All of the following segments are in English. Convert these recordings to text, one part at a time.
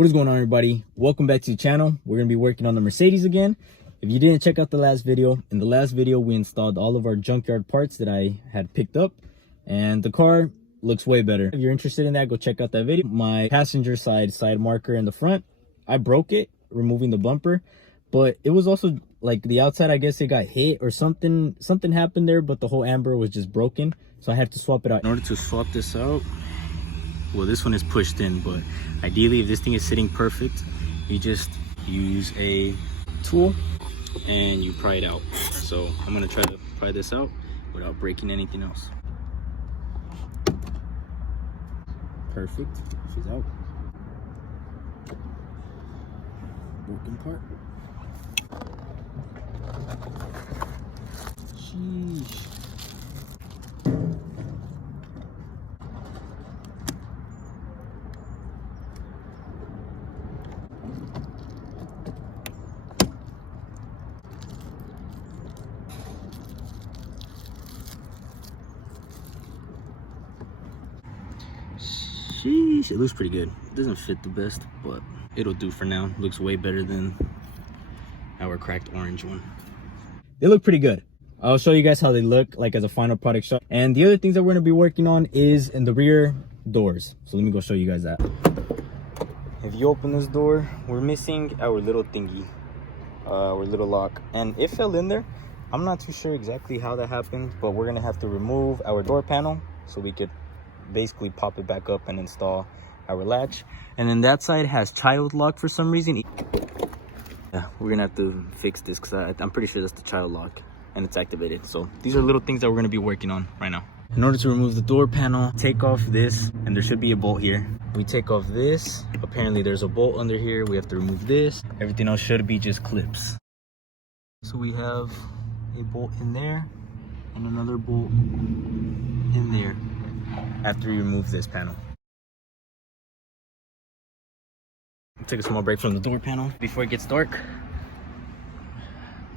What is going on, everybody? Welcome back to the channel. We're going to be working on the Mercedes again. If you didn't check out the last video, in the last video we installed all of our junkyard parts that I had picked up, and the car looks way better. If you're interested in that, go check out that video. My passenger side marker in the front, I broke it removing the bumper, but it was also like the outside, I guess it got hit or something happened there, but the whole amber was just broken, so I had to swap it out. In order to swap this out, well, this one is pushed in, but ideally if this thing is sitting perfect, you just use a tool and you pry it out. So I'm gonna try to pry this out without breaking anything else. Perfect. She's out. Broken part. Sheesh. Sheesh, it looks pretty good. It doesn't fit the best, but it'll do for now. Looks way better than our cracked orange one. They look pretty good. I'll show you guys how they look like as a final product shot. And the other things that we're gonna be working on is in the rear doors. So let me go show you guys that. If you open this door, we're missing our little thingy, our little lock, and it fell in there. I'm not too sure exactly how that happened, but we're gonna have to remove our door panel so we could basically pop it back up and install our latch. And then that side has child lock for some reason. Yeah, we're gonna have to fix this because I'm pretty sure that's the child lock and it's activated. So these are little things that we're gonna be working on right now. In order to remove the door panel, take off this, and there should be a bolt here. We take off this, apparently there's a bolt under here. We have to remove this. Everything else should be just clips. So we have a bolt in there and another bolt in there after you remove this panel. Take a small break from the door panel before it gets dark.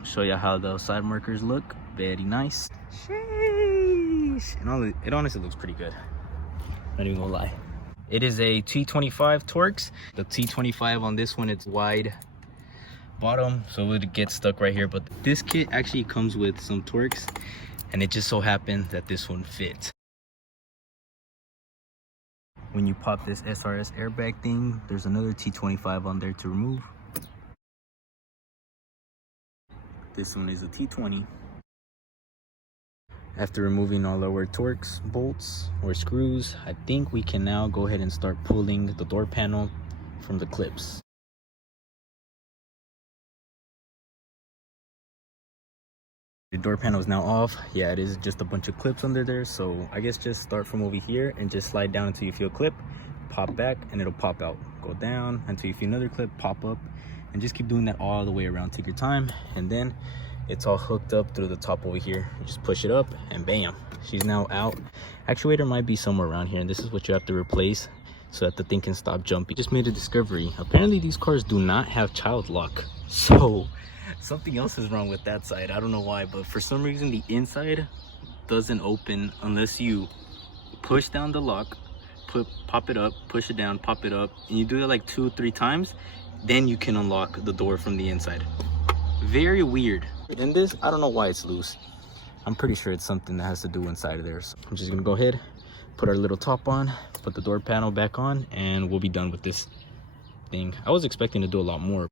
Show you how the side markers look. Very nice. Sheesh. And it honestly looks pretty good. Not even gonna lie. It is a T25 Torx. The T25 on this one, it's wide bottom, so it would get stuck right here. But this kit actually comes with some Torx, and it just so happened that this one fits. When you pop this SRS airbag thing, there's another T25 on there to remove. This one is a T20. After removing all our Torx bolts or screws, I think we can now go ahead and start pulling the door panel from the clips. The door panel is now off. Yeah, it is just a bunch of clips under there, so I guess just start from over here and just slide down until you feel a clip, pop back, and it'll pop out. Go down until you feel another clip, pop up, and just keep doing that all the way around. Take your time, and then it's all hooked up through the top over here. You just push it up and bam, she's now out. Actuator might be somewhere around here, and this is what you have to replace so that the thing can stop jumping. Just made a discovery. Apparently these cars do not have child lock, so something else is wrong with that side. I don't know why, but for some reason the inside doesn't open unless you push down the lock, pop it up, push it down, pop it up, and you do it like 2-3 times, then you can unlock the door from the inside. Very weird. And this, I don't know why it's loose. I'm pretty sure it's something that has to do inside of there. So I'm just gonna go ahead, put our little top on, put the door panel back on, and we'll be done with this thing. I was expecting to do a lot more.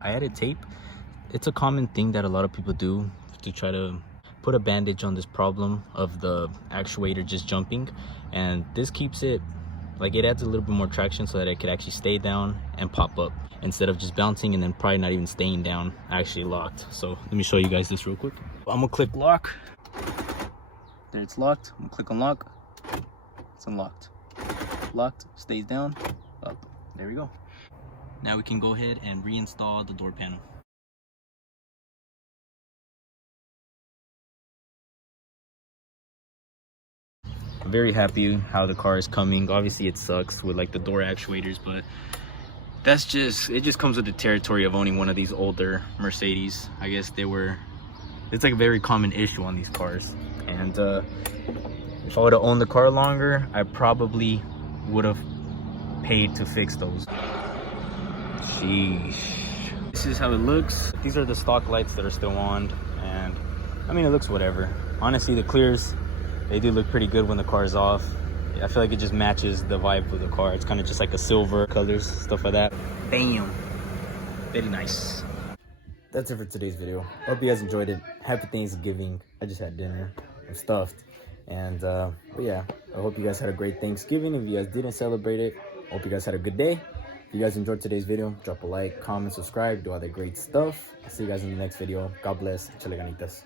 I added tape. It's a common thing that a lot of people do to try to put a bandage on this problem of the actuator just jumping, and this keeps it, like, it adds a little bit more traction so that it could actually stay down and pop up instead of just bouncing and then probably not even staying down, actually locked. So let me show you guys this real quick. I'm gonna click lock. There, it's locked. I'm gonna click unlock. It's unlocked. Locked, stays down, up. There we go. Now we can go ahead and reinstall the door panel. I'm very happy how the car is coming. Obviously it sucks with like the door actuators, but that's just, it just comes with the territory of owning one of these older Mercedes. I guess they were It's like a very common issue on these cars. And if I would have owned the car longer, I probably would have paid to fix those. Sheesh. This is how it looks. These are the stock lights that are still on, and I mean, it looks whatever. Honestly, the clears, they do look pretty good when the car is off. I feel like it just matches the vibe of the car. It's kind of just like a silver colors, stuff like that. Bam. Very nice. That's it for today's video. Hope you guys enjoyed it. Happy Thanksgiving. I just had dinner. I'm stuffed. And but yeah, I hope you guys had a great Thanksgiving. If you guys didn't celebrate it, hope you guys had a good day. If you guys enjoyed today's video, drop a like, comment, subscribe, do all that great stuff. I'll see you guys in the next video. God bless. Echale Ganitas.